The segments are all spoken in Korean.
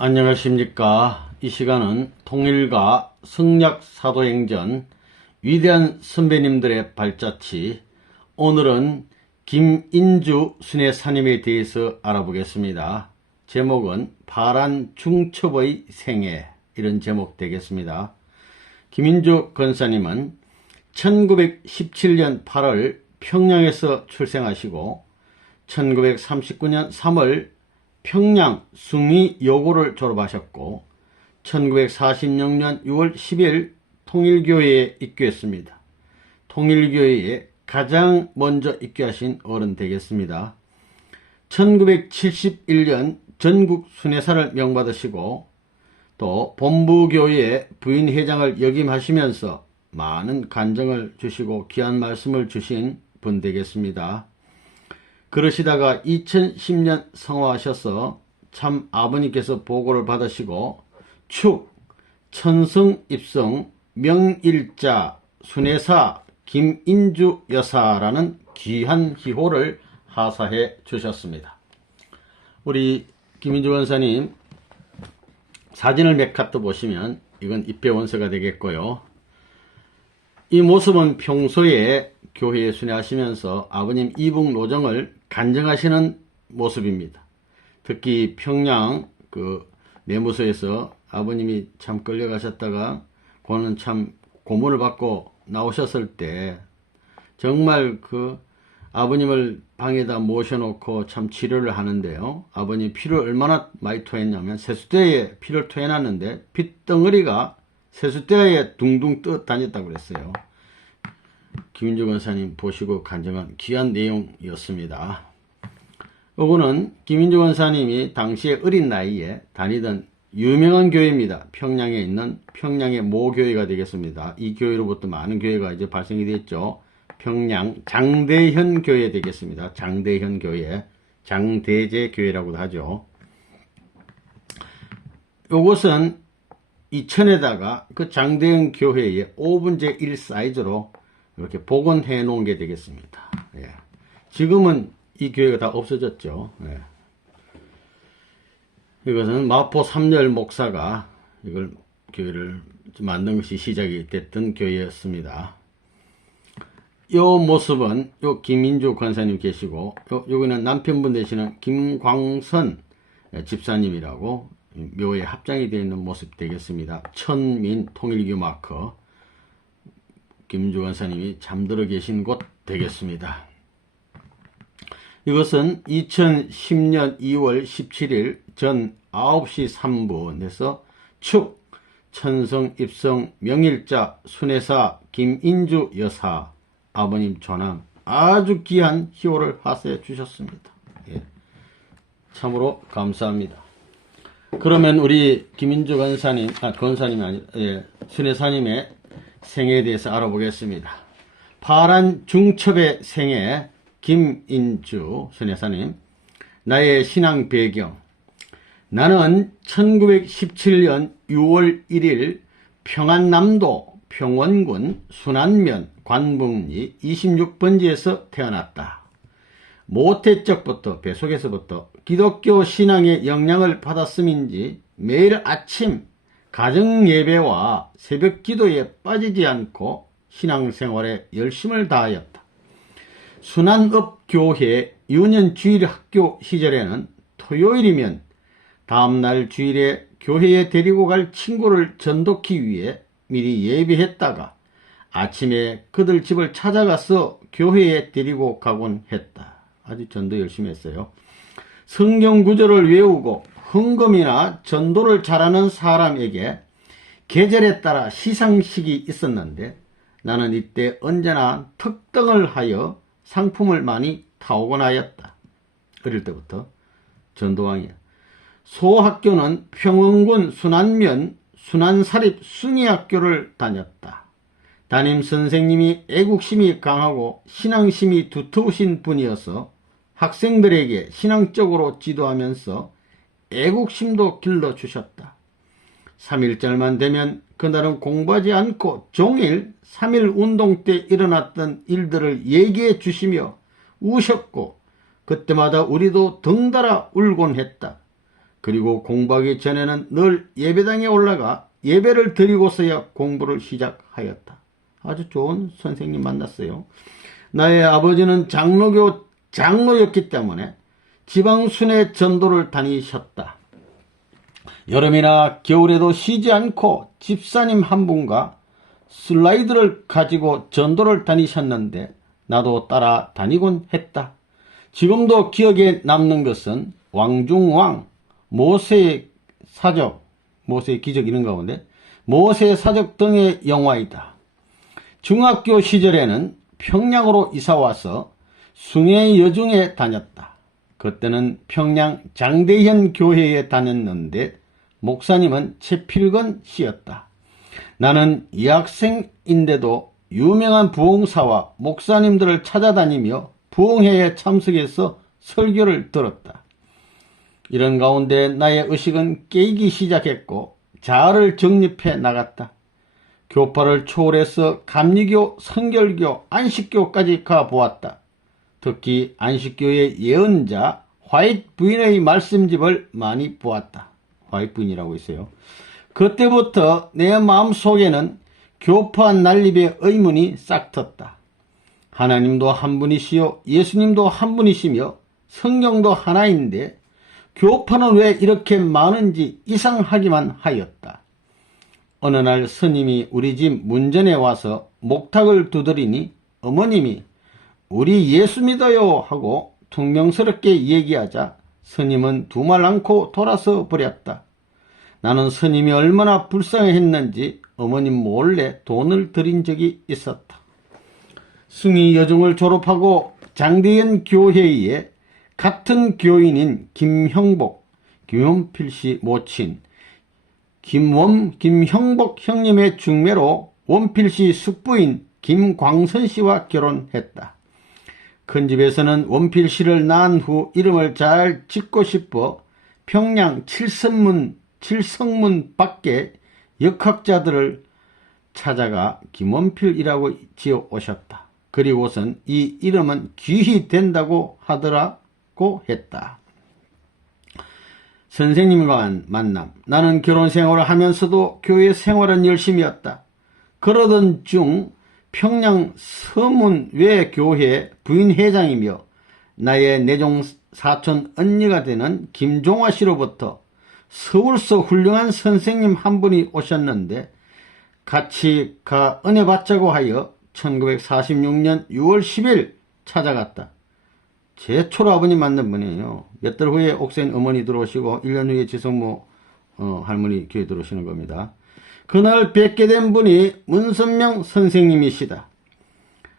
안녕하십니까. 이 시간은 통일과 성략 사도행전 위대한 선배님들의 발자취, 오늘은 김인주 순회사님에 대해서 알아보겠습니다. 제목은 파란 중첩의 생애, 이런 제목 되겠습니다. 김인주 권사님은 1917년 8월 평양에서 출생하시고 1939년 3월 평양 숭의여고를 졸업하셨고 1946년 6월 10일 통일교회에 입교했습니다. 통일교회에 가장 먼저 입교하신 어른 되겠습니다. 1971년 전국 순회사를 명받으시고 또 본부교회 부인회장을 역임하시면서 많은 간증을 주시고 귀한 말씀을 주신 분 되겠습니다. 그러시다가 2010년 성화하셔서 참 아버님께서 보고를 받으시고 축 천성 입성 명일자 순회사 김인주 여사라는 귀한 기호를 하사해 주셨습니다. 우리 김인주 권사님 사진을 몇 컷 보시면 이건 입회원서가 되겠고요. 이 모습은 평소에 교회에 순회하시면서 아버님 이북 노정을 간증하시는 모습입니다. 특히 평양 내무소에서 아버님이 참 끌려가셨다가 그는 참 고문을 받고 나오셨을 때 정말 아버님을 방에다 모셔놓고 참 치료를 하는데요. 아버님 피를 얼마나 많이 토했냐면 세숫대에 피를 토해놨는데 핏덩어리가 세숫대에 둥둥 떠 다녔다고 그랬어요. 김인주 권사님 보시고 간증한 귀한 내용이었습니다. 이거는 김인주 권사님이 당시에 어린 나이에 다니던 유명한 교회입니다. 평양에 있는 평양의 모교회가 되겠습니다. 이 교회로부터 많은 교회가 이제 발생이 됐죠. 평양 장대현 교회 되겠습니다. 장대현 교회, 장대제 교회라고도 하죠. 이것은 이천에다가 그 장대현 교회의 5분의 1 사이즈로 이렇게 복원해 놓은 게 되겠습니다. 예. 지금은 이 교회가 다 없어졌죠. 예. 이것은 마포 삼열 목사가 이걸 교회를 만든 것이 시작이 됐던 교회였습니다. 이 모습은 요 김인주 권사님 계시고 여기는 남편분 되시는 김광선 집사님이라고 묘에 합장이 되어 있는 모습 되겠습니다. 천민 통일교 마크, 김인주 권사님이 잠들어 계신 곳 되겠습니다. 이것은 2010년 2월 17일 전 9시 3분에서 축 천성 입성 명일자 순회사 김인주 여사 아버님 조남 아주 귀한 희호를 하사해 주셨습니다. 예. 참으로 감사합니다. 그러면 우리 김인주 권사님, 권사님이 아니라 순회사님의 생애에 대해서 알아보겠습니다. 파란 중첩의 생애 김인주 순회사님. 나의 신앙 배경. 나는 1917년 6월 1일 평안남도 평원군 순안면 관북리 26번지에서 태어났다. 모태적부터 뱃속에서부터 기독교 신앙의 영향을 받았음인지 매일 아침 가정예배와 새벽기도에 빠지지 않고 신앙생활에 열심을 다하였다. 순안읍교회 유년주일학교 시절에는 토요일이면 다음날 주일에 교회에 데리고 갈 친구를 전도하기 위해 미리 예배했다가 아침에 그들 집을 찾아가서 교회에 데리고 가곤 했다. 아주 전도 열심히 했어요. 성경 구절을 외우고 헌금이나 전도를 잘하는 사람에게 계절에 따라 시상식이 있었는데 나는 이때 언제나 특등을 하여 상품을 많이 타오곤 하였다. 어릴 때부터 전도왕이야. 소학교는 평원군 순안면 순안사립 숭의학교를 다녔다. 담임선생님이 애국심이 강하고 신앙심이 두터우신 분이어서 학생들에게 신앙적으로 지도하면서 애국심도 길러주셨다. 3일절만 되면 그날은 공부하지 않고 종일 3.1 운동 때 일어났던 일들을 얘기해 주시며 우셨고 그때마다 우리도 덩달아 울곤 했다. 그리고 공부하기 전에는 늘 예배당에 올라가 예배를 드리고서야 공부를 시작하였다. 아주 좋은 선생님 만났어요. 나의 아버지는 장로였기 때문에 지방순회 전도를 다니셨다. 여름이나 겨울에도 쉬지 않고 집사님 한 분과 슬라이드를 가지고 전도를 다니셨는데 나도 따라 다니곤 했다. 지금도 기억에 남는 것은 왕중왕, 모세의 사적, 모세의 기적 이런 가운데 모세의 사적 등의 영화이다. 중학교 시절에는 평양으로 이사와서 숭례여중에 다녔다. 그때는 평양 장대현 교회에 다녔는데 목사님은 최필건 씨였다. 나는 여학생인데도 유명한 부흥사와 목사님들을 찾아다니며 부흥회에 참석해서 설교를 들었다. 이런 가운데 나의 의식은 깨이기 시작했고 자아를 정립해 나갔다. 교파를 초월해서 감리교, 성결교, 안식교까지 가보았다. 특히 안식교의 예언자 화이트 부인의 말씀집을 많이 보았다. 화이트 부인이라고 있어요. 그때부터 내 마음속에는 교파 난립의 의문이 싹 텄다. 하나님도 한 분이시요 예수님도 한 분이시며 성경도 하나인데 교파는 왜 이렇게 많은지 이상하기만 하였다. 어느 날 스님이 우리 집 문전에 와서 목탁을 두드리니 어머님이 우리 예수 믿어요 하고 퉁명스럽게 얘기하자 스님은 두말 않고 돌아서 버렸다. 나는 스님이 얼마나 불쌍했는지 어머님 몰래 돈을 드린 적이 있었다. 숭례여중을 졸업하고 장대현 교회에 같은 교인인 김형복, 김원필 씨 모친, 김형복 형님의 중매로 원필 씨 숙부인 김광선 씨와 결혼했다. 큰 집에서는 원필 씨를 낳은 후 이름을 잘 짓고 싶어 평양 칠성문 밖에 역학자들을 찾아가 김원필이라고 지어 오셨다. 그리고선 이 이름은 귀히 된다고 하더라고 했다. 선생님과 만남. 나는 결혼 생활을 하면서도 교회 생활은 열심히 했다. 그러던 중 평양 서문 외교회 부인회장이며 나의 내종 사촌 언니가 되는 김종화 씨로부터 서울서 훌륭한 선생님 한 분이 오셨는데 같이 가 은혜 받자고 하여 1946년 6월 10일 찾아갔다. 제 초로아버님 만난 분이에요. 몇 달 후에 옥센 어머니 들어오시고 1년 후에 지성모 할머니 교회 들어오시는 겁니다. 그날 뵙게 된 분이 문선명 선생님이시다.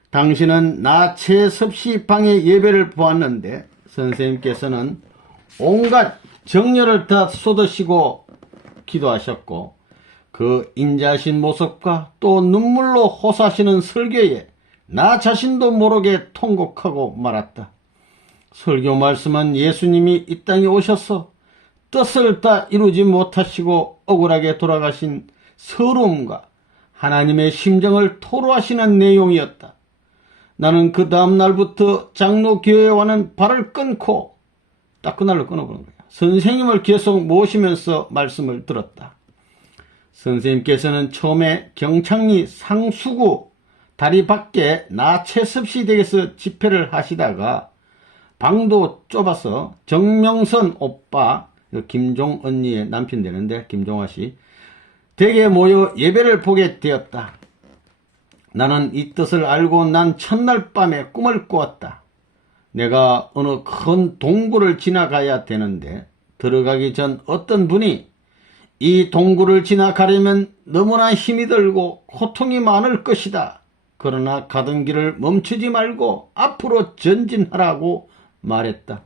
당신은 나 채섭씨 방에 예배를 보았는데 선생님께서는 온갖 정열을 다 쏟으시고 기도하셨고 그 인자하신 모습과 또 눈물로 호소하시는 설교에 나 자신도 모르게 통곡하고 말았다. 설교 말씀은 예수님이 이 땅에 오셔서 뜻을 다 이루지 못하시고 억울하게 돌아가신 서러움과 하나님의 심정을 토로하시는 내용이었다. 나는 그 다음 날부터 장로교회와는 발을 끊고 딱 그날로 끊어버린 거야. 선생님을 계속 모시면서 말씀을 들었다. 선생님께서는 처음에 경창리 상수구 다리 밖에 나 채섭씨 댁에서 집회를 하시다가 방도 좁아서 정명선 오빠, 김종 언니의 남편 되는데 김종화 씨 댁에 모여 예배를 보게 되었다. 나는 이 뜻을 알고 난 첫날 밤에 꿈을 꾸었다. 내가 어느 큰 동굴을 지나가야 되는데 들어가기 전 어떤 분이 이 동굴을 지나가려면 너무나 힘이 들고 고통이 많을 것이다. 그러나 가던 길을 멈추지 말고 앞으로 전진하라고 말했다.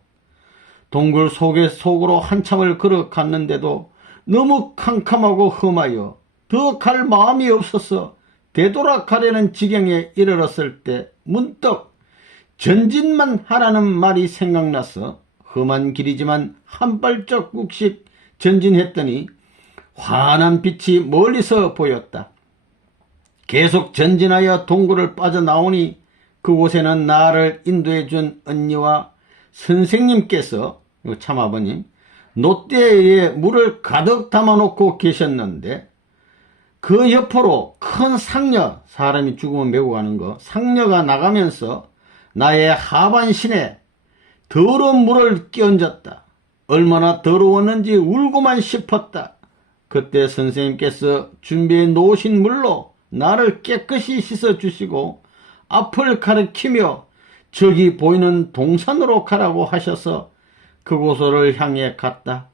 동굴 속으로 한참을 걸어갔는데도 너무 캄캄하고 험하여 더 갈 마음이 없어서 되돌아가려는 지경에 이르렀을 때 문득 전진만 하라는 말이 생각나서 험한 길이지만 한 발자국씩 전진했더니 환한 빛이 멀리서 보였다. 계속 전진하여 동굴을 빠져나오니 그곳에는 나를 인도해 준 언니와 선생님께서, 참아버님, 놋대에 물을 가득 담아놓고 계셨는데 그 옆으로 큰 상녀, 사람이 죽으면 메고 가는 거, 상녀가 나가면서 나의 하반신에 더러운 물을 끼얹었다. 얼마나 더러웠는지 울고만 싶었다. 그때 선생님께서 준비해 놓으신 물로 나를 깨끗이 씻어주시고 앞을 가리키며 저기 보이는 동산으로 가라고 하셔서 그곳을 향해 갔다.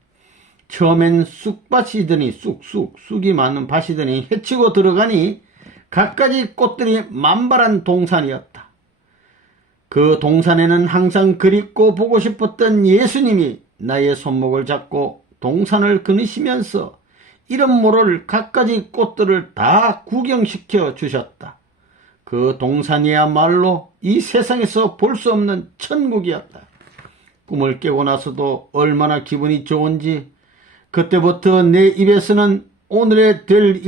처음엔 쑥밭이더니 쑥이 많은 밭이더니 헤치고 들어가니 갖가지 꽃들이 만발한 동산이었다. 그 동산에는 항상 그립고 보고 싶었던 예수님이 나의 손목을 잡고 동산을 거니시면서 이름 모를 갖가지 꽃들을 다 구경시켜 주셨다. 그 동산이야말로 이 세상에서 볼 수 없는 천국이었다. 꿈을 깨고 나서도 얼마나 기분이 좋은지 그때부터 내 입에서는 오늘에 될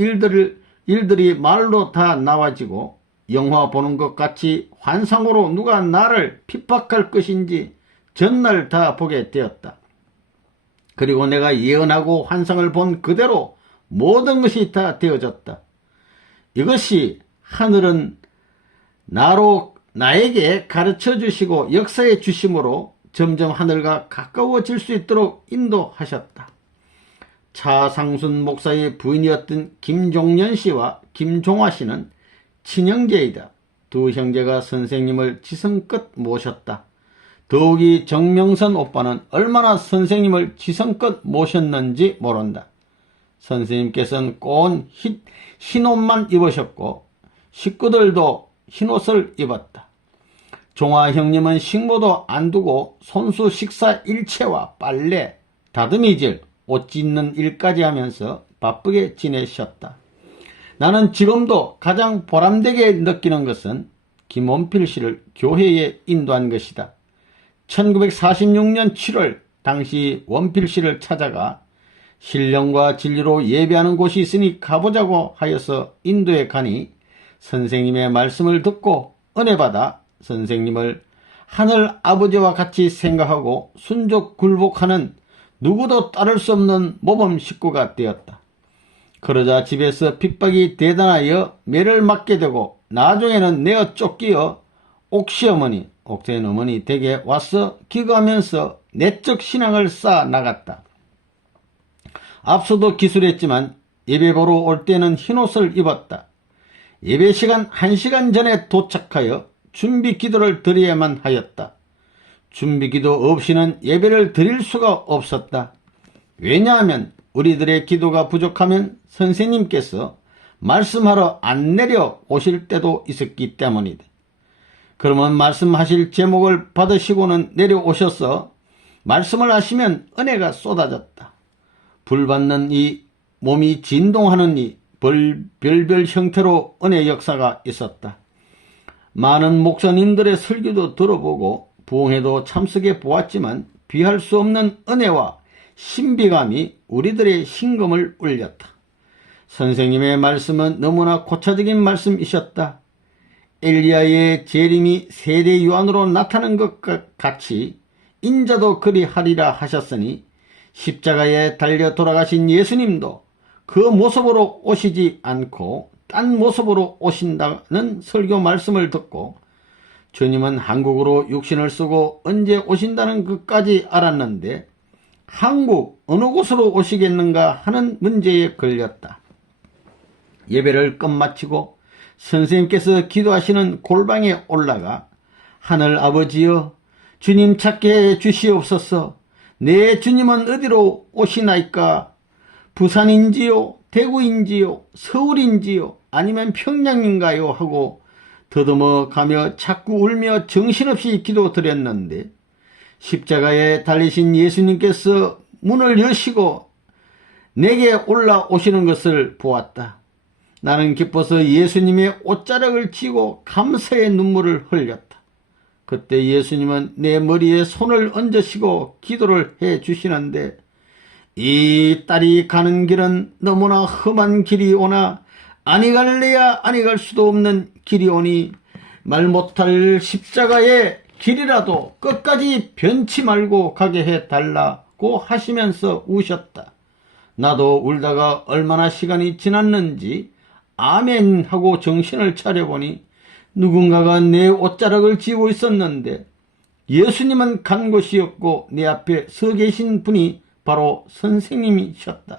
일들이 말로 다 나와지고 영화 보는 것 같이 환상으로 누가 나를 핍박할 것인지 전날 다 보게 되었다. 그리고 내가 예언하고 환상을 본 그대로 모든 것이 다 되어졌다. 이것이 하늘은 나에게 가르쳐 주시고 역사해 주심으로 점점 하늘과 가까워질 수 있도록 인도하셨다. 차상순 목사의 부인이었던 김종년 씨와 김종화 씨는 친형제이다. 두 형제가 선생님을 지성껏 모셨다. 더욱이 정명선 오빠는 얼마나 선생님을 지성껏 모셨는지 모른다. 선생님께서는 꼰 흰옷만 입으셨고 식구들도 흰옷을 입었다. 종화 형님은 식모도 안 두고 손수 식사 일체와 빨래, 다듬이질, 옷 찢는 일까지 하면서 바쁘게 지내셨다. 나는 지금도 가장 보람되게 느끼는 것은 김원필 씨를 교회에 인도한 것이다. 1946년 7월 당시 원필 씨를 찾아가 신령과 진리로 예배하는 곳이 있으니 가보자고 하여서 인도에 가니 선생님의 말씀을 듣고 은혜받아 선생님을 하늘 아버지와 같이 생각하고 순종 굴복하는 누구도 따를 수 없는 모범 식구가 되었다. 그러자 집에서 핍박이 대단하여 매를 맞게 되고 나중에는 내어 쫓기어 옥시어머니, 옥된 어머니 댁에 와서 기거하면서 내적 신앙을 쌓아 나갔다. 앞서도 기술했지만 예배 보러 올 때는 흰옷을 입었다. 예배 시간 1시간 전에 도착하여 준비 기도를 드려야만 하였다. 준비 기도 없이는 예배를 드릴 수가 없었다. 왜냐하면 우리들의 기도가 부족하면 선생님께서 말씀하러 안 내려오실 때도 있었기 때문이다. 그러면 말씀하실 제목을 받으시고는 내려오셔서 말씀을 하시면 은혜가 쏟아졌다. 불 받는 이 몸이 진동하는 이 별별 형태로 은혜 역사가 있었다. 많은 목사님들의 설교도 들어보고 부흥회도 참석해 보았지만 비할 수 없는 은혜와 신비감이 우리들의 심금을 울렸다. 선생님의 말씀은 너무나 고차적인 말씀이셨다. 엘리야의 재림이 세례 요한으로 나타난 것 같이 인자도 그리하리라 하셨으니 십자가에 달려 돌아가신 예수님도 그 모습으로 오시지 않고 딴 모습으로 오신다는 설교 말씀을 듣고 주님은 한국으로 육신을 쓰고 언제 오신다는 것까지 알았는데 한국 어느 곳으로 오시겠는가 하는 문제에 걸렸다. 예배를 끝마치고 선생님께서 기도하시는 골방에 올라가 하늘 아버지여 주님 찾게 해 주시옵소서. 내 주님은 어디로 오시나이까? 부산인지요? 대구인지요? 서울인지요? 아니면 평양인가요? 하고 더듬어 가며 자꾸 울며 정신없이 기도드렸는데 십자가에 달리신 예수님께서 문을 여시고 내게 올라오시는 것을 보았다. 나는 기뻐서 예수님의 옷자락을 쥐고 감사의 눈물을 흘렸다. 그때 예수님은 내 머리에 손을 얹으시고 기도를 해 주시는데 이 딸이 가는 길은 너무나 험한 길이오나 아니 갈래야 아니 갈 수도 없는 길이오니 말 못할 십자가의 길이라도 끝까지 변치 말고 가게 해달라고 고 하시면서 우셨다. 나도 울다가 얼마나 시간이 지났는지 아멘 하고 정신을 차려보니 누군가가 내 옷자락을 쥐고 있었는데 예수님은 간 곳이었고 내 앞에 서 계신 분이 바로 선생님이셨다.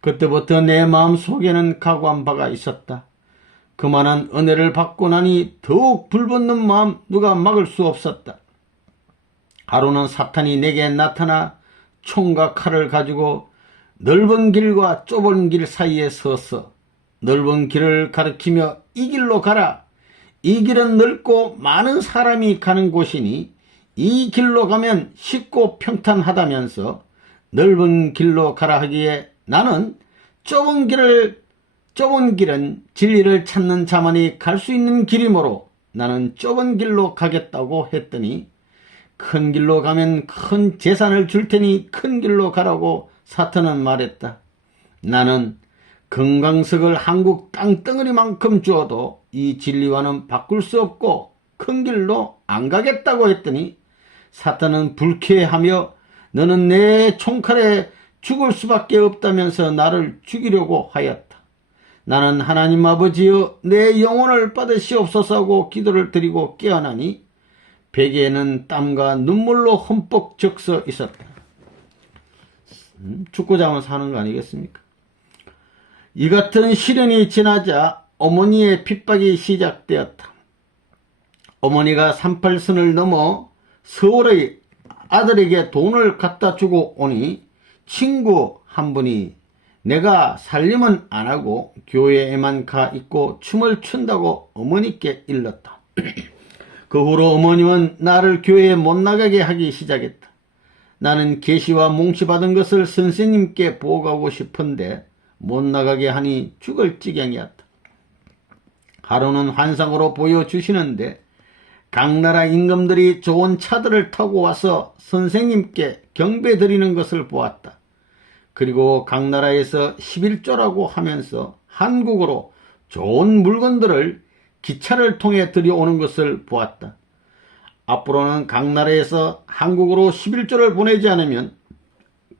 그때부터 내 마음속에는 각오한 바가 있었다. 그만한 은혜를 받고 나니 더욱 불붙는 마음 누가 막을 수 없었다. 하루는 사탄이 내게 나타나 총과 칼을 가지고 넓은 길과 좁은 길 사이에 서서 넓은 길을 가리키며 이 길로 가라. 이 길은 넓고 많은 사람이 가는 곳이니 이 길로 가면 쉽고 평탄하다면서 넓은 길로 가라 하기에 나는 좁은 길은 진리를 찾는 자만이 갈 수 있는 길이므로 나는 좁은 길로 가겠다고 했더니 큰 길로 가면 큰 재산을 줄 테니 큰 길로 가라고 사탄은 말했다. 나는 금강석을 한국 땅덩어리만큼 주어도 이 진리와는 바꿀 수 없고 큰 길로 안 가겠다고 했더니 사탄은 불쾌하며 너는 내 총칼에 죽을 수밖에 없다면서 나를 죽이려고 하였다. 나는 하나님 아버지여 내 영혼을 받으시옵소서 하고 기도를 드리고 깨어나니 베개에는 땀과 눈물로 흠뻑 적셔 있었다. 죽고 자면 사는 거 아니겠습니까? 이 같은 시련이 지나자 어머니의 핍박이 시작되었다. 어머니가 38선을 넘어 서울의 아들에게 돈을 갖다 주고 오니 친구 한 분이 내가 살림은 안 하고 교회에만 가 있고 춤을 춘다고 어머니께 일렀다. 그 후로 어머님은 나를 교회에 못 나가게 하기 시작했다. 나는 계시와 몽시 받은 것을 선생님께 보고하고 싶은데 못 나가게 하니 죽을 지경이었다. 하루는 환상으로 보여주시는데 각 나라 임금들이 좋은 차들을 타고 와서 선생님께 경배 드리는 것을 보았다. 그리고 각 나라에서 11조라고 하면서 한국으로 좋은 물건들을 기차를 통해 들여오는 것을 보았다. 앞으로는 각 나라에서 한국으로 11조를 보내지 않으면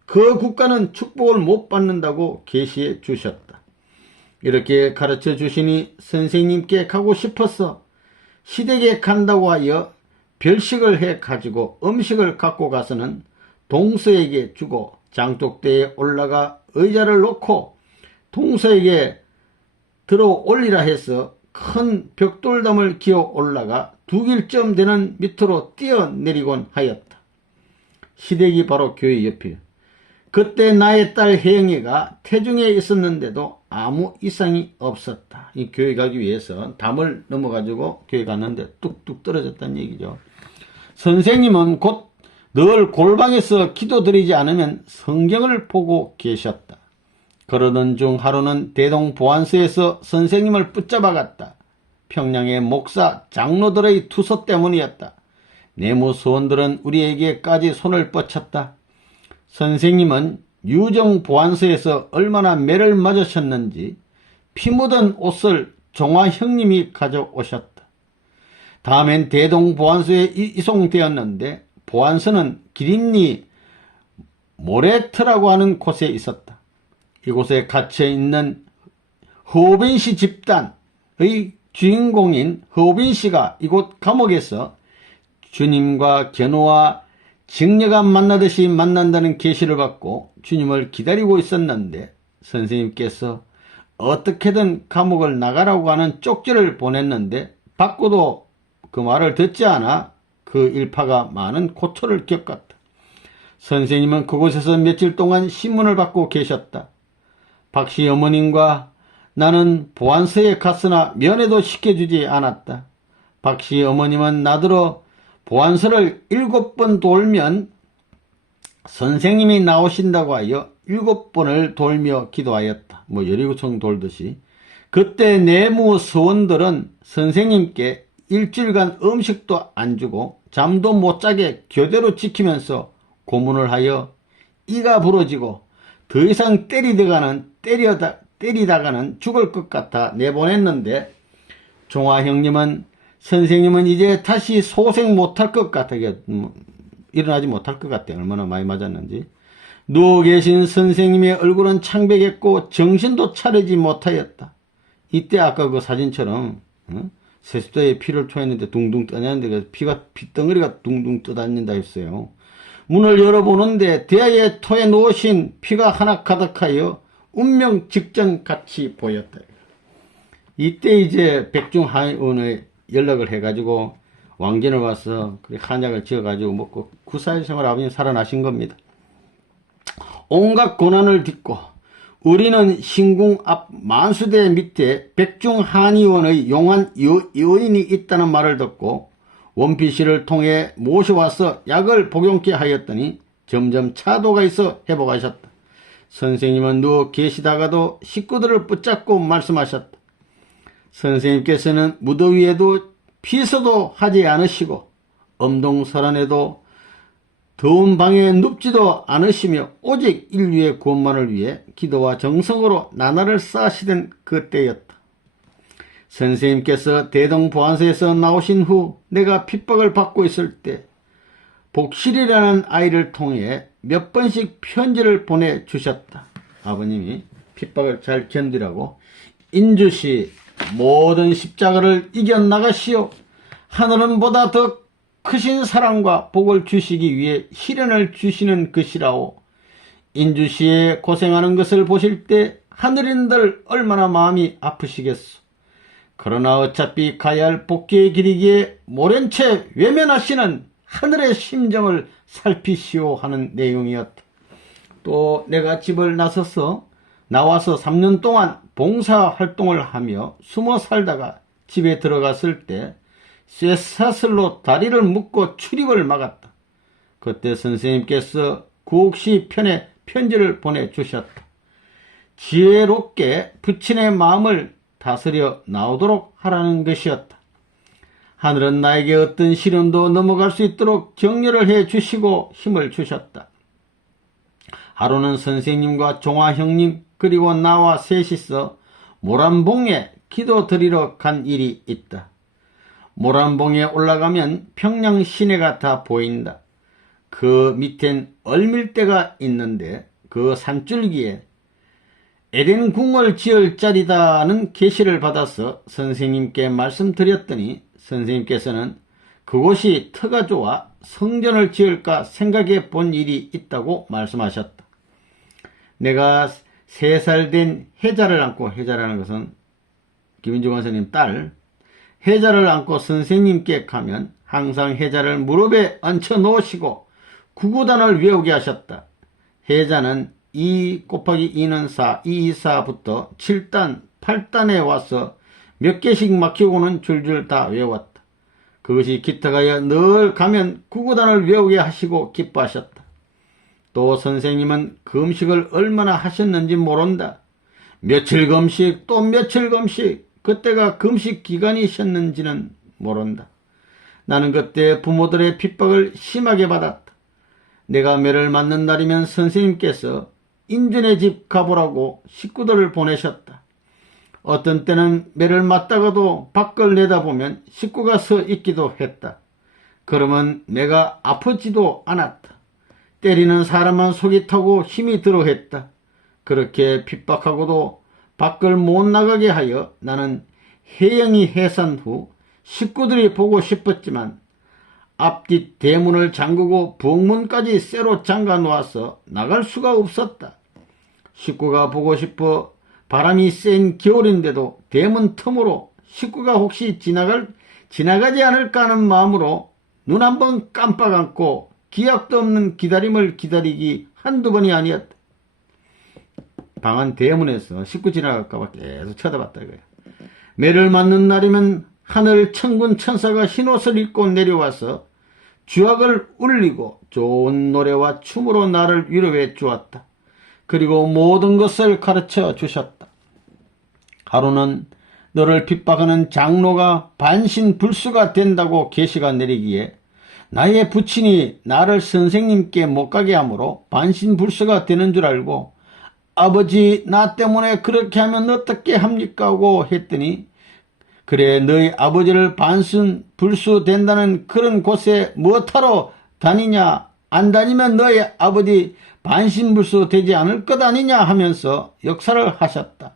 그 국가는 축복을 못 받는다고 계시해 주셨다. 이렇게 가르쳐 주시니 선생님께 가고 싶어서 시댁에 간다고 하여 별식을 해 가지고 음식을 갖고 가서는 동서에게 주고 장독대에 올라가 의자를 놓고 동서에게 들어 올리라 해서 큰 벽돌담을 기어 올라가 2길쯤 되는 밑으로 뛰어내리곤 하였다. 시댁이 바로 교회 옆이요. 그때 나의 딸 혜영이가 태중에 있었는데도 아무 이상이 없었다. 이 교회 가기 위해서 담을 넘어가지고 교회 갔는데 뚝뚝 떨어졌다는 얘기죠. 선생님은 곧 늘 골방에서 기도드리지 않으면 성경을 보고 계셨다. 그러던 중 하루는 대동보안소에서 선생님을 붙잡아갔다. 평양의 목사 장로들의 투서 때문이었다. 내무소원들은 우리에게까지 손을 뻗쳤다. 선생님은 유정보안소에서 얼마나 매를 맞으셨는지 피 묻은 옷을 종화 형님이 가져오셨다. 다음엔 대동보안소에 이송되었는데 보안소는 기림리 모레트라고 하는 곳에 있었다. 이곳에 갇혀있는 허빈씨 집단의 주인공인 허빈씨가 이곳 감옥에서 주님과 견우와 직녀가 만나듯이 만난다는 계시를 받고 주님을 기다리고 있었는데 선생님께서 어떻게든 감옥을 나가라고 하는 쪽지를 보냈는데 받고도 그 말을 듣지 않아 그 일파가 많은 고초를 겪었다. 선생님은 그곳에서 며칠 동안 신문을 받고 계셨다. 박씨 어머님과 나는 보안소에 갔으나 면회도 시켜주지 않았다. 박씨 어머님은 나더러 보안소를 7번 돌면 선생님이 나오신다고 하여 7번을 돌며 기도하였다. 여리고성 돌듯이. 그때 내무서원들은 선생님께 일주일간 음식도 안 주고 잠도 못 자게 교대로 지키면서 고문을 하여 이가 부러지고 더 이상 때리다가는 죽을 것 같아 내보냈는데 종화 형님은 선생님은 이제 다시 소생 못할 것 같아 일어나지 못할 것 같아. 얼마나 많이 맞았는지. 누워 계신 선생님의 얼굴은 창백했고 정신도 차리지 못하였다. 이때 아까 그 사진처럼 세습도에 피를 토했는데 둥둥 떠났는데 피가 핏덩어리가 둥둥 떠다닌다 했어요. 문을 열어보는데 대야에 토해 놓으신 피가 하나 가득하여 운명 직전 같이 보였다. 이때 이제 백중하원에 연락을 해가지고 왕진을 와서 한약을 지어가지고 먹고 구사일생활 아버님 살아나신 겁니다. 온갖 고난을 딛고 우리는 신궁 앞 만수대 밑에 백중한의원의 용한 여인이 있다는 말을 듣고 원피씨를 통해 모셔와서 약을 복용케 하였더니 점점 차도가 있어 회복하셨다. 선생님은 누워 계시다가도 식구들을 붙잡고 말씀하셨다. 선생님께서는 무더위에도 피서도 하지 않으시고 엄동설안에도 더운 방에 눕지도 않으시며 오직 인류의 구원만을 위해 기도와 정성으로 나날을 쌓으시던 그때였다. 선생님께서 대동보안소에서 나오신 후 내가 핍박을 받고 있을 때 복실이라는 아이를 통해 몇 번씩 편지를 보내주셨다. 아버님이 핍박을 잘 견디라고 인주시 모든 십자가를 이겨나가시오. 하늘은 보다 더 크신 사랑과 복을 주시기 위해 시련을 주시는 것이라오. 인주시에 고생하는 것을 보실 때 하늘인들 얼마나 마음이 아프시겠소. 그러나 어차피 가야 할 복귀의 길이기에 모른 채 외면하시는 하늘의 심정을 살피시오 하는 내용이었다. 또 내가 집을 나와서 3년 동안 봉사활동을 하며 숨어 살다가 집에 들어갔을 때 쇠사슬로 다리를 묶고 출입을 막았다. 그때 선생님께서 구옥시 편에 편지를 보내주셨다. 지혜롭게 부친의 마음을 다스려 나오도록 하라는 것이었다. 하늘은 나에게 어떤 시련도 넘어갈 수 있도록 격려를 해주시고 힘을 주셨다. 하루는 선생님과 종화 형님 그리고 나와 셋이서 모란봉에 기도 드리러 간 일이 있다. 모란봉에 올라가면 평양 시내가 다 보인다. 그 밑엔 얼밀대가 있는데 그 산줄기에 에덴궁을 지을 자리다는 계시를 받아서 선생님께 말씀드렸더니 선생님께서는 그곳이 터가 좋아 성전을 지을까 생각해 본 일이 있다고 말씀하셨다. 내가 3살 된 혜자를 안고, 혜자라는 것은 김인주 권사님 딸, 혜자를 안고 선생님께 가면 항상 혜자를 무릎에 얹혀 놓으시고 구구단을 외우게 하셨다. 혜자는 2 곱하기 2는 4, 2, 4부터 7단, 8단에 와서 몇 개씩 막히고는 줄줄 다 외웠다. 그것이 기특하여 늘 가면 구구단을 외우게 하시고 기뻐하셨다. 또 선생님은 금식을 얼마나 하셨는지 모른다. 며칠 금식 또 며칠 금식, 그때가 금식 기간이셨는지는 모른다. 나는 그때 부모들의 핍박을 심하게 받았다. 내가 매를 맞는 날이면 선생님께서 인준의 집 가보라고 식구들을 보내셨다. 어떤 때는 매를 맞다가도 밖을 내다보면 식구가 서 있기도 했다. 그러면 내가 아프지도 않았다. 때리는 사람만 속이 타고 힘이 들어 했다. 그렇게 핍박하고도 밖을 못 나가게 하여 나는 해영이 해산 후 식구들이 보고 싶었지만 앞뒤 대문을 잠그고 부엌문까지 쇠로 잠가 놓아서 나갈 수가 없었다. 식구가 보고 싶어 바람이 센 겨울인데도 대문 틈으로 식구가 혹시 지나가지 않을까 하는 마음으로 눈 한번 깜빡 안고 기약도 없는 기다림을 기다리기 한두 번이 아니었다. 방 안 대문에서 식구 지나갈까봐 계속 쳐다봤다 이거야. 매를 맞는 날이면 하늘 천군 천사가 흰옷을 입고 내려와서 주악을 울리고 좋은 노래와 춤으로 나를 위로해 주었다. 그리고 모든 것을 가르쳐 주셨다. 하루는 너를 핍박하는 장로가 반신불수가 된다고 계시가 내리기에 나의 부친이 나를 선생님께 못 가게 하므로 반신불수가 되는 줄 알고 아버지 나 때문에 그렇게 하면 어떻게 합니까? 하고 했더니 그래 너희 아버지를 반신불수 된다는 그런 곳에 무엇하러 다니냐? 안 다니면 너의 아버지 반신불수 되지 않을 것 아니냐 하면서 역사를 하셨다.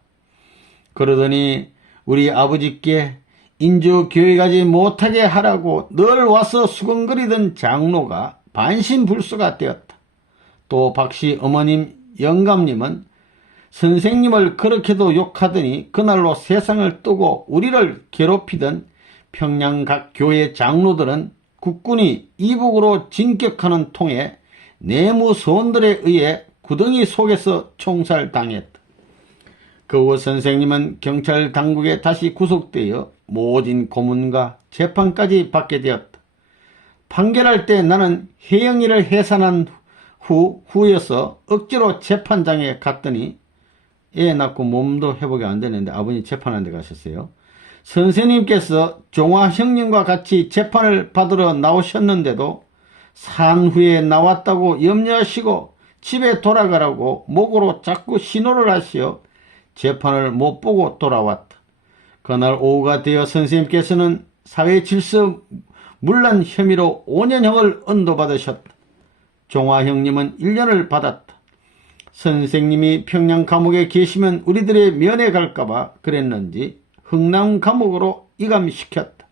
그러더니 우리 아버지께 인주교회 가지 못하게 하라고 늘 와서 수건거리던 장로가 반신불수가 되었다. 또 박씨 어머님 영감님은 선생님을 그렇게도 욕하더니 그날로 세상을 뜨고 우리를 괴롭히던 평양 각 교회 장로들은 국군이 이북으로 진격하는 통에 내무소원들에 의해 구덩이 속에서 총살당했다. 그 후 선생님은 경찰 당국에 다시 구속되어 모진 고문과 재판까지 받게 되었다. 판결할 때 나는 혜영이를 해산한 후여서 억지로 재판장에 갔더니 애 낳고 몸도 회복이 안 되는데 아버님 재판한 데 가셨어요. 선생님께서 종화 형님과 같이 재판을 받으러 나오셨는데도 산 후에 나왔다고 염려하시고 집에 돌아가라고 목으로 자꾸 신호를 하시어 재판을 못 보고 돌아왔다. 그날 오후가 되어 선생님께서는 사회질서 문란 혐의로 5년형을 언도받으셨다. 종화 형님은 1년을 받았다. 선생님이 평양 감옥에 계시면 우리들의 면회 갈까봐 그랬는지 흥남 감옥으로 이감시켰다.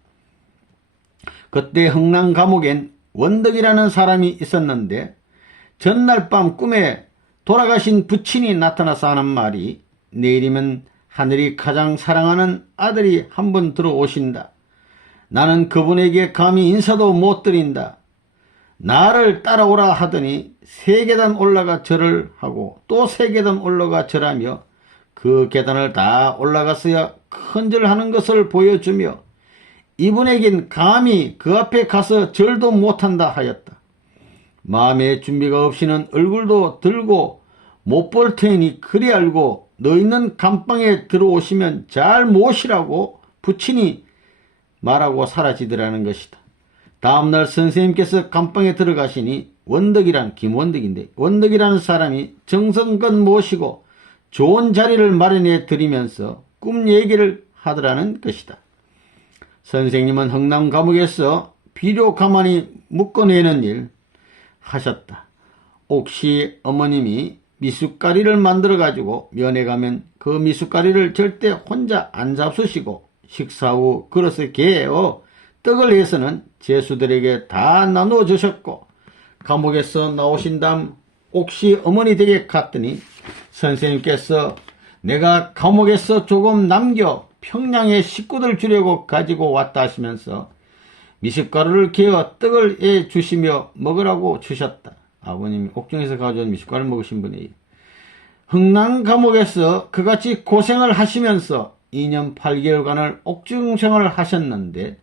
그때 흥남 감옥엔 원덕이라는 사람이 있었는데 전날 밤 꿈에 돌아가신 부친이 나타나서 하는 말이 내일이면 하늘이 가장 사랑하는 아들이 한 번 들어오신다. 나는 그분에게 감히 인사도 못 드린다. 나를 따라오라 하더니 3계단 올라가 절을 하고 또 3계단 올라가 절하며 그 계단을 다 올라갔어야 큰 절하는 것을 보여주며 이분에겐 감히 그 앞에 가서 절도 못한다 하였다. 마음의 준비가 없이는 얼굴도 들고 못 볼 테니 그리 알고 너 있는 감방에 들어오시면 잘 모시라고 부친이 말하고 사라지더라는 것이다. 다음날 선생님께서 감방에 들어가시니 김원덕인데 원덕이라는 사람이 정성껏 모시고 좋은 자리를 마련해 드리면서 꿈 얘기를 하더라는 것이다. 선생님은 흥남 감옥에서 비료 가만히 묶어내는 일 하셨다. 혹시 어머님이 미숫가리를 만들어 가지고 면회 가면 그 미숫가리를 절대 혼자 안 잡수시고 식사 후 그릇에 개어 떡을 해서는 제수들에게 다 나누어 주셨고 감옥에서 나오신 다음 혹시 어머니 댁에 갔더니 선생님께서 내가 감옥에서 조금 남겨 평양의 식구들 주려고 가지고 왔다 하시면서 미숫가루를 개어 떡을 해 주시며 먹으라고 주셨다. 아버님이 옥중에서 가져온 미숫가루를 먹으신 분이에요. 흥남 감옥에서 그같이 고생을 하시면서 2년 8개월간을 옥중 생활을 하셨는데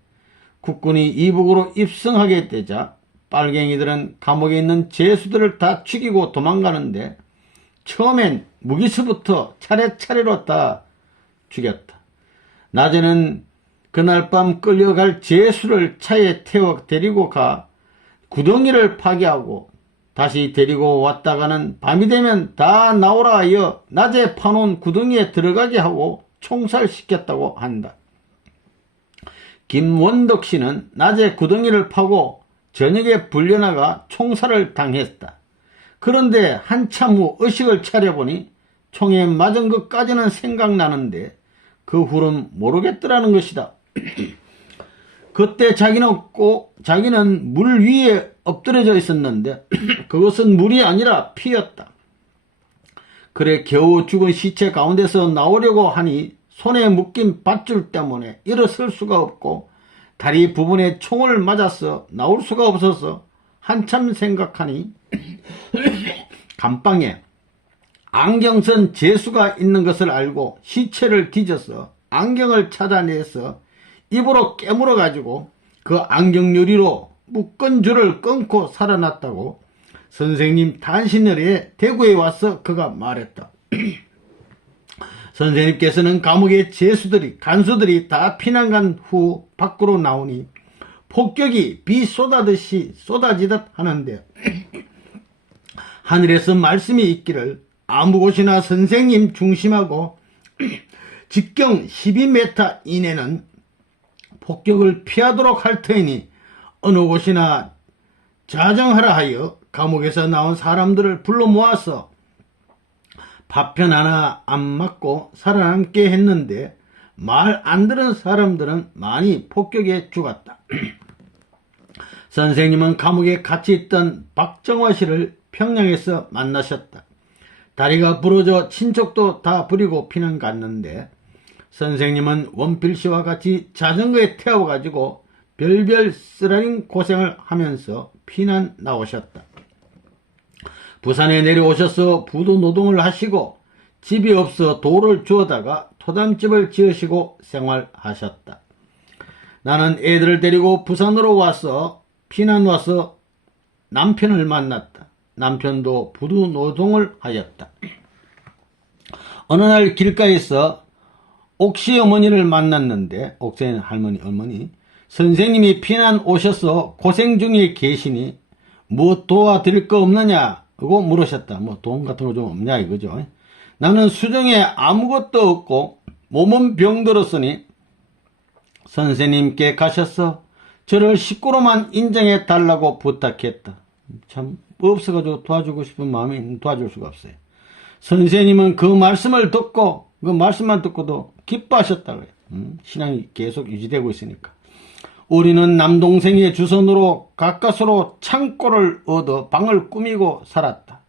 국군이 이북으로 입성하게 되자 빨갱이들은 감옥에 있는 죄수들을 다 죽이고 도망가는데 처음엔 무기수부터 차례차례로 다 죽였다. 낮에는 그날 밤 끌려갈 죄수를 차에 태워 데리고 가 구덩이를 파괴하고 다시 데리고 왔다가는 밤이 되면 다 나오라 하여 낮에 파놓은 구덩이에 들어가게 하고 총살시켰다고 한다. 김원덕 씨는 낮에 구덩이를 파고 저녁에 불려나가 총살을 당했다. 그런데 한참 후 의식을 차려보니 총에 맞은 것까지는 생각나는데 그 후는 모르겠더라는 것이다. 그때 자기는 물 위에 엎드려져 있었는데 그것은 물이 아니라 피였다. 그래 겨우 죽은 시체 가운데서 나오려고 하니 손에 묶인 밧줄 때문에 일어설 수가 없고 다리 부분에 총을 맞아서 나올 수가 없어서 한참 생각하니 감방에 안경 쓴 죄수가 있는 것을 알고 시체를 뒤져서 안경을 찾아내서 입으로 깨물어 가지고 그 안경 유리로 묶은 줄을 끊고 살아났다고 선생님 단신일에 대구에 와서 그가 말했다. 선생님께서는 감옥의 간수들이 다 피난간 후 밖으로 나오니 폭격이 비 쏟아지듯 하는데 하늘에서 말씀이 있기를 아무 곳이나 선생님 중심하고 직경 12m 이내는 폭격을 피하도록 할 터이니 어느 곳이나 자정하라 하여 감옥에서 나온 사람들을 불러 모아서 파편 하나 안 맞고 살아남게 했는데 말 안 들은 사람들은 많이 폭격에 죽었다. 선생님은 감옥에 같이 있던 박정화 씨를 평양에서 만나셨다. 다리가 부러져 친척도 다 버리고 피난 갔는데 선생님은 원필 씨와 같이 자전거에 태워가지고 별별 쓰라린 고생을 하면서 피난 나오셨다. 부산에 내려오셔서 부도 노동을 하시고 집이 없어 돌을 주워다가 토담집을 지으시고 생활하셨다. 나는 애들을 데리고 부산으로 와서 피난 와서 남편을 만났다. 남편도 부도 노동을 하였다. 어느 날 길가에서 옥시 어머니를 만났는데 옥시 할머니 어머니 선생님이 피난 오셔서 고생 중에 계시니 뭐 도와드릴 거 없느냐고 물으셨다. 뭐 돈 같은 거 좀 없냐 이거죠. 나는 수정에 아무것도 없고 몸은 병들었으니 선생님께 가셔서 저를 식구로만 인정해 달라고 부탁했다. 참 없어가지고 도와주고 싶은 마음이 도와줄 수가 없어요. 선생님은 그 말씀을 듣고 그 말씀만 듣고도 기뻐하셨다고요. 신앙이 계속 유지되고 있으니까. 우리는 남동생의 주선으로 가까스로 창고를 얻어 방을 꾸미고 살았다.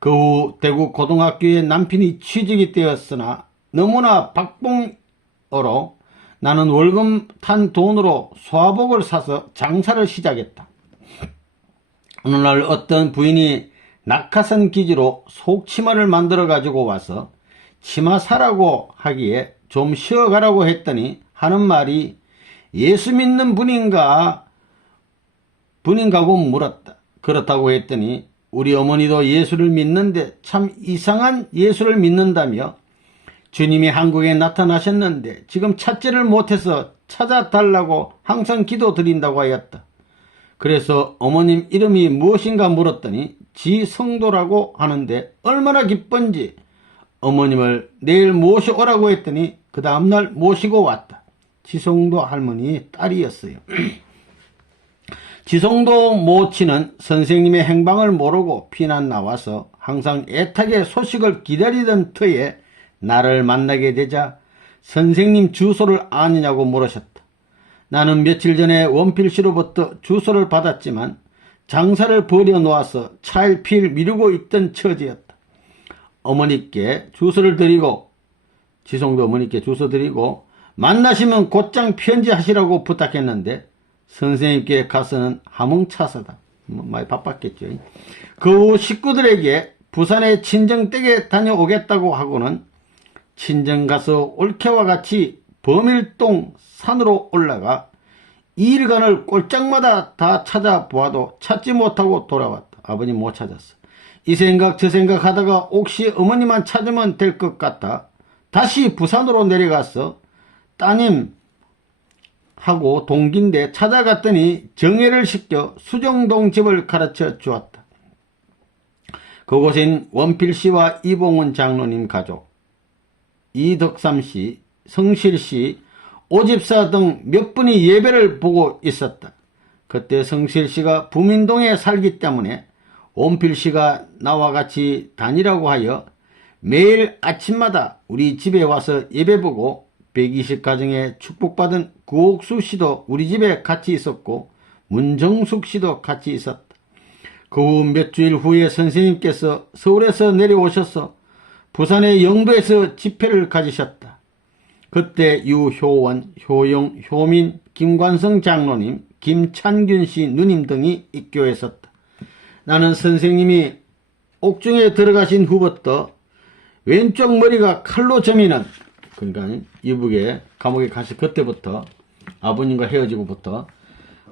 그 후 대구 고등학교에 남편이 취직이 되었으나 너무나 박봉어로 나는 월급 탄 돈으로 소화복을 사서 장사를 시작했다. 어느 날 어떤 부인이 낙하산 기지로 속치마를 만들어 가지고 와서 치마 사라고 하기에 좀 쉬어가라고 했더니 하는 말이 예수 믿는 분인가고 물었다. 그렇다고 했더니 우리 어머니도 예수를 믿는데 참 이상한 예수를 믿는다며 주님이 한국에 나타나셨는데 지금 찾지를 못해서 찾아달라고 항상 기도드린다고 하였다. 그래서 어머님 이름이 무엇인가 물었더니 지 성도라고 하는데 얼마나 기쁜지 어머님을 내일 모셔오라고 했더니 그 다음날 모시고 왔다. 지성도 할머니의 딸이었어요. 지성도 모친은 선생님의 행방을 모르고 피난 나와서 항상 애타게 소식을 기다리던 터에 나를 만나게 되자 선생님 주소를 아느냐고 물으셨다. 나는 며칠 전에 원필씨로부터 주소를 받았지만 장사를 버려놓아서 차일피일 미루고 있던 처지였다. 어머니께 주소를 드리고 지성도 어머니께 주소 드리고 만나시면 곧장 편지하시라고 부탁했는데 선생님께 가서는 하몽차사다. 많이 바빴겠죠. 그 후 식구들에게 부산에 친정댁에 다녀오겠다고 하고는 친정 가서 올케와 같이 범일동 산으로 올라가 2일간을 꼴짝마다 다 찾아보아도 찾지 못하고 돌아왔다. 아버님 못 찾았어. 이 생각 저 생각 하다가 혹시 어머니만 찾으면 될 것 같아 다시 부산으로 내려가서 따님 하고 동기인데 찾아갔더니 정회를 시켜 수정동 집을 가르쳐 주었다. 그곳엔 원필씨와 이봉훈 장로님 가족, 이덕삼씨, 성실씨, 오집사 등 몇 분이 예배를 보고 있었다. 그때 성실씨가 부민동에 살기 때문에 원필씨가 나와 같이 다니라고 하여 매일 아침마다 우리 집에 와서 예배 보고 120가정에 축복받은 구옥수 씨도 우리 집에 같이 있었고 문정숙 씨도 같이 있었다. 그 후 몇 주일 후에 선생님께서 서울에서 내려오셔서 부산의 영도에서 집회를 가지셨다. 그때 유효원, 효영, 효민, 김관성 장로님, 김찬균 씨 누님 등이 입교에 섰다. 나는 선생님이 옥중에 들어가신 후부터 왼쪽 머리가 칼로 저미는 그러니까 이북에 감옥에 가시 그때부터 아버님과 헤어지고부터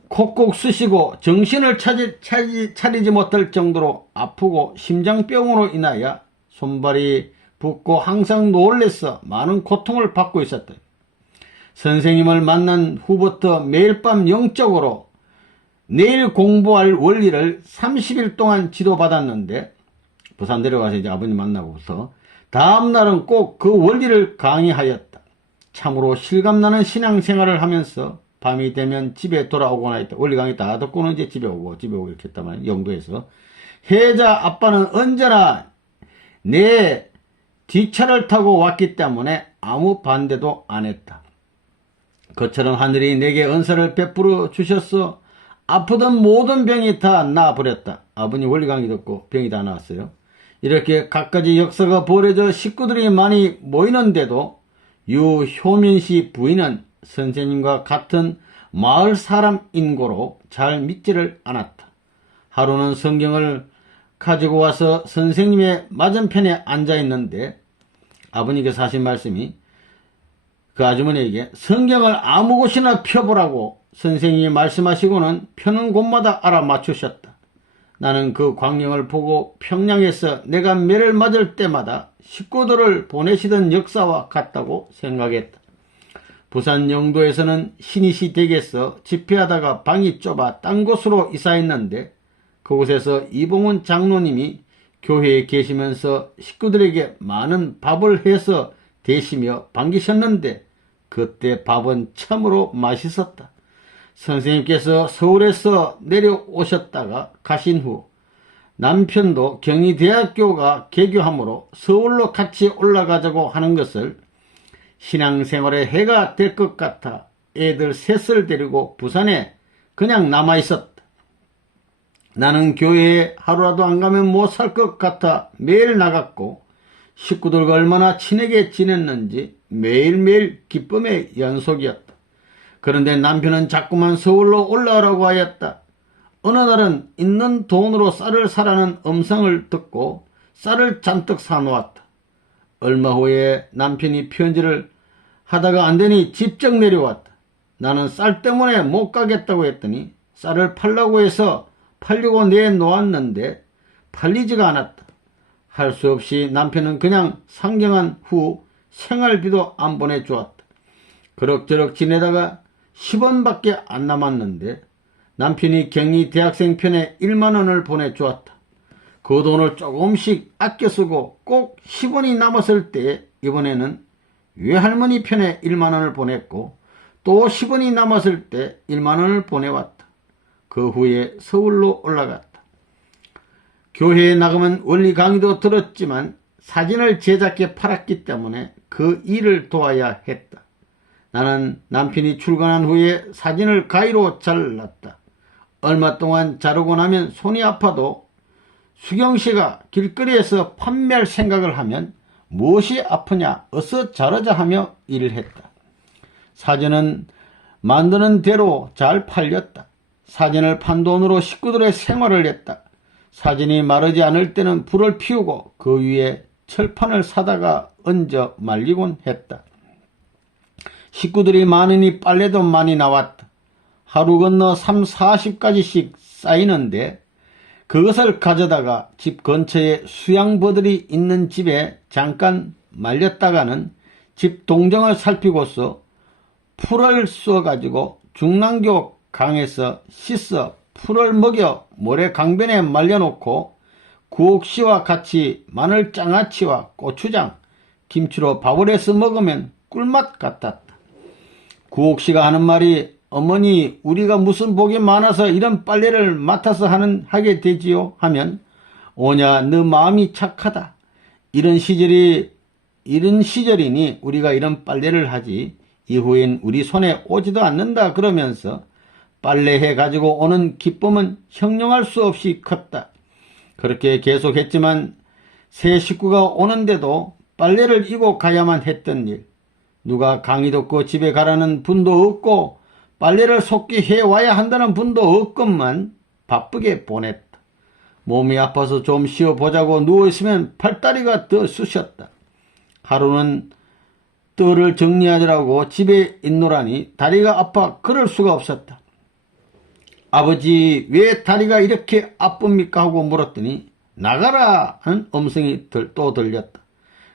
콕콕 쑤시고 정신을 차리지 못할 정도로 아프고 심장병으로 인하여 손발이 붓고 항상 놀래서 많은 고통을 받고 있었다. 선생님을 만난 후부터 매일 밤 영적으로 내일 공부할 원리를 30일 동안 지도받았는데 부산 내려가서 이제 아버님 만나고서 다음날은 꼭 그 원리를 강의하였다. 참으로 실감나는 신앙생활을 하면서 밤이 되면 집에 돌아오거나 했다. 원리 강의 다 듣고는 이제 집에 오고 이렇게 했단 말이에요. 영도에서. 혜자 아빠는 언제나 내 뒷차를 타고 왔기 때문에 아무 반대도 안 했다. 그처럼 하늘이 내게 은사를 베풀어 주셨어. 아프던 모든 병이 다 나아버렸다. 아버님 원리 강의 듣고 병이 다 나았어요. 이렇게 갖가지 역사가 벌어져 식구들이 많이 모이는데도 유효민씨 부인은 선생님과 같은 마을 사람 인고로 잘 믿지를 않았다. 하루는 성경을 가지고 와서 선생님의 맞은편에 앉아 있는데 아버님께서 하신 말씀이 그 아주머니에게 성경을 아무 곳이나 펴보라고 선생님이 말씀하시고는 펴는 곳마다 알아맞추셨다. 나는 그 광경을 보고 평양에서 내가 매를 맞을 때마다 식구들을 보내시던 역사와 같다고 생각했다. 부산 영도에서는 신이시 댁에서 집회하다가 방이 좁아 딴 곳으로 이사했는데 그곳에서 이봉훈 장로님이 교회에 계시면서 식구들에게 많은 밥을 해서 대시며 반기셨는데 그때 밥은 참으로 맛있었다. 선생님께서 서울에서 내려오셨다가 가신 후 남편도 경희대학교가 개교하므로 서울로 같이 올라가자고 하는 것을 신앙생활에 해가 될 것 같아 애들 셋을 데리고 부산에 그냥 남아있었다. 나는 교회에 하루라도 안 가면 못 살 것 같아 매일 나갔고 식구들과 얼마나 친하게 지냈는지 매일매일 기쁨의 연속이었다. 그런데 남편은 자꾸만 서울로 올라오라고 하였다. 어느 날은 있는 돈으로 쌀을 사라는 음성을 듣고 쌀을 잔뜩 사놓았다. 얼마 후에 남편이 편지를 하다가 안되니 직접 내려왔다. 나는 쌀 때문에 못 가겠다고 했더니 쌀을 팔라고 해서 팔려고 내놓았는데 팔리지가 않았다. 할 수 없이 남편은 그냥 상경한 후 생활비도 안 보내주었다. 그럭저럭 지내다가 10원밖에 안 남았는데 남편이 경희 대학생 편에 1만원을 보내주었다. 그 돈을 조금씩 아껴 쓰고 꼭 10원이 남았을 때 이번에는 외할머니 편에 1만원을 보냈고 또 10원이 남았을 때 1만원을 보내왔다. 그 후에 서울로 올라갔다. 교회에 나가면 원리 강의도 들었지만 사진을 제작해 팔았기 때문에 그 일을 도와야 했다. 나는 남편이 출근한 후에 사진을 가위로 잘랐다. 얼마 동안 자르고 나면 손이 아파도 수경씨가 길거리에서 판매할 생각을 하면 무엇이 아프냐 어서 자르자 하며 일을 했다. 사진은 만드는 대로 잘 팔렸다. 사진을 판 돈으로 식구들의 생활을 했다. 사진이 마르지 않을 때는 불을 피우고 그 위에 철판을 사다가 얹어 말리곤 했다. 식구들이 많으니 빨래도 많이 나왔다. 하루 건너 30-40가지씩 쌓이는데 그것을 가져다가 집 근처에 수양버들이 있는 집에 잠깐 말렸다가는 집 동정을 살피고서 풀을 쏘가지고 중랑교 강에서 씻어 풀을 먹여 모래 강변에 말려놓고 구옥씨와 같이 마늘 장아찌와 고추장, 김치로 밥을 해서 먹으면 꿀맛 같았다. 구옥씨가 하는 말이 어머니 우리가 무슨 복이 많아서 이런 빨래를 맡아서 하게 되지요 하면 오냐 너 마음이 착하다. 이런 시절이니 우리가 이런 빨래를 하지 이후엔 우리 손에 오지도 않는다 그러면서 빨래해 가지고 오는 기쁨은 형용할 수 없이 컸다. 그렇게 계속했지만 새 식구가 오는데도 빨래를 이고 가야만 했던 일. 누가 강의 듣고 집에 가라는 분도 없고 빨래를 속히 해와야 한다는 분도 없건만 바쁘게 보냈다. 몸이 아파서 좀 쉬어보자고 누워있으면 팔다리가 더 쑤셨다. 하루는 뜰을 정리하느라고 집에 있노라니 다리가 아파 그럴 수가 없었다. 아버지 왜 다리가 이렇게 아픕니까 하고 물었더니 나가라 하는 음성이 또 들렸다.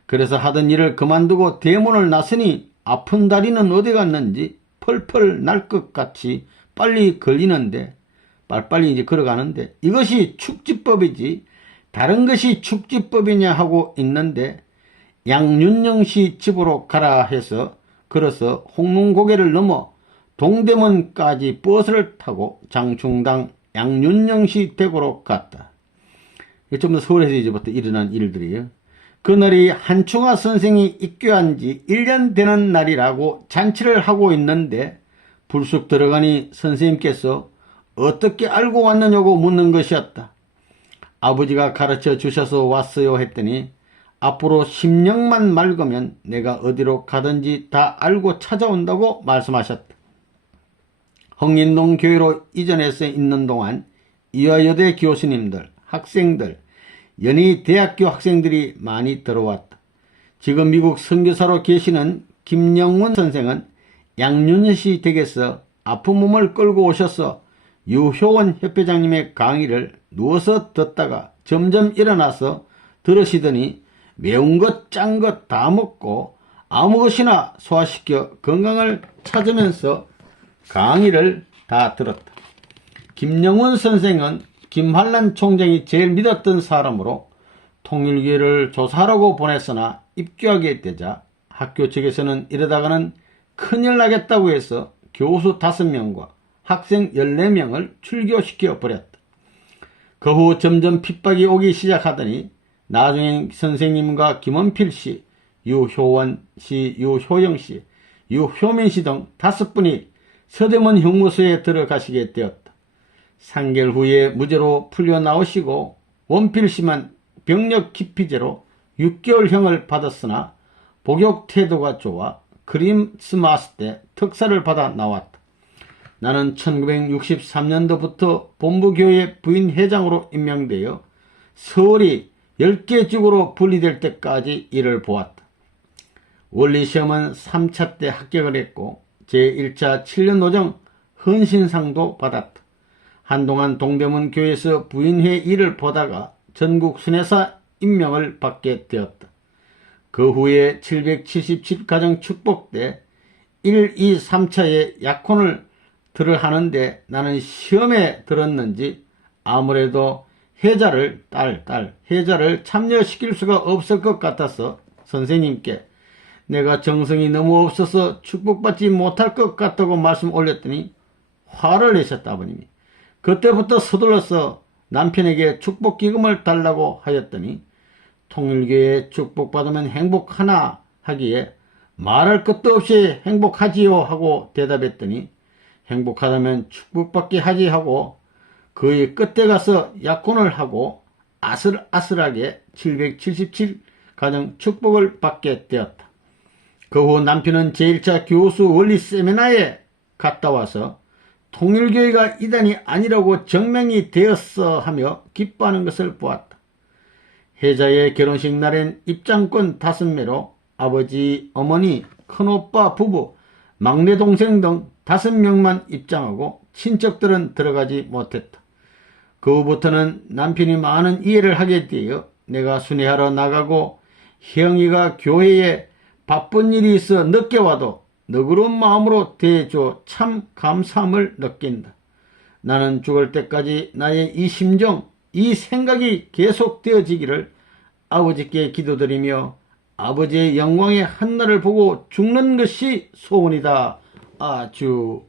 그래서 하던 일을 그만두고 대문을 나서니 아픈 다리는 어디 갔는지 펄펄 날 것 같이 빨리 걸리는데 빨리빨리 이제 걸어가는데 이것이 축지법이지 다른 것이 축지법이냐 하고 있는데 양윤영씨 집으로 가라 해서 걸어서 홍릉고개를 넘어 동대문까지 버스를 타고 장충당 양윤영시 댁으로 갔다. 좀 더 서울에서 이제부터 일어난 일들이에요. 그날이 한충하 선생이 입교한 지 1년 되는 날이라고 잔치를 하고 있는데 불쑥 들어가니 선생님께서 어떻게 알고 왔느냐고 묻는 것이었다. 아버지가 가르쳐 주셔서 왔어요 했더니 앞으로 10년만 맑으면 내가 어디로 가든지 다 알고 찾아온다고 말씀하셨다. 홍인동 교회로 이전해서 있는 동안 이화여대 교수님들, 학생들, 연희 대학교 학생들이 많이 들어왔다. 지금 미국 선교사로 계시는 김영훈 선생은 양윤시 댁에서 아픈 몸을 끌고 오셔서 유효원 협회장님의 강의를 누워서 듣다가 점점 일어나서 들으시더니 매운 것, 짠 것 다 먹고 아무 것이나 소화시켜 건강을 찾으면서 강의를 다 들었다. 김영훈 선생은 김한란 총장이 제일 믿었던 사람으로 통일교회를 조사하라고 보냈으나 입교하게 되자 학교 측에서는 이러다가는 큰일 나겠다고 해서 교수 5명과 학생 14명을 출교시켜 버렸다. 그 후 점점 핍박이 오기 시작하더니 나중에 선생님과 김원필 씨, 유효원 씨, 유효영 씨, 유효민 씨 등 5분이 서대문 형무소에 들어가시게 되었다. 3개월 후에 무죄로 풀려 나오시고 원필 씨만 병력 기피죄로 6개월형을 받았으나 복역 태도가 좋아 크리스마스 때 특사를 받아 나왔다. 나는 1963년도부터 본부교회 부인회장으로 임명되어 서울이 10개 지구로 분리될 때까지 일을 보았다. 원리시험은 3차 때 합격을 했고 제1차 7년 노정 헌신상도 받았다. 한동안 동대문 교회에서 부인회 일을 보다가 전국 순회사 임명을 받게 되었다. 그 후에 777가정 축복 때 1, 2, 3차에 약혼을 들을 하는데 나는 시험에 들었는지 아무래도 해자를 참여시킬 수가 없을 것 같아서 선생님께 내가 정성이 너무 없어서 축복받지 못할 것 같다고 말씀 올렸더니 화를 내셨다. 아버님이. 그때부터 서둘러서 남편에게 축복기금을 달라고 하였더니 통일교회 축복받으면 행복하나 하기에 말할 것도 없이 행복하지요 하고 대답했더니 행복하다면 축복받게 하지 하고 그의 끝에 가서 약혼을 하고 아슬아슬하게 777가정 축복을 받게 되었다. 그 후 남편은 제1차 교수 원리 세미나에 갔다 와서 통일교회가 이단이 아니라고 증명이 되었어 하며 기뻐하는 것을 보았다. 혜자의 결혼식 날엔 입장권 5매로 아버지, 어머니, 큰오빠 부부, 막내 동생 등 5명만 입장하고 친척들은 들어가지 못했다. 그 후부터는 남편이 많은 이해를 하게 되어 내가 순회하러 나가고 형이가 교회에 바쁜 일이 있어 늦게 와도 너그러운 마음으로 대해줘 참 감사함을 느낀다. 나는 죽을 때까지 나의 이 심정, 이 생각이 계속되어지기를 아버지께 기도드리며 아버지의 영광의 한날을 보고 죽는 것이 소원이다. 아주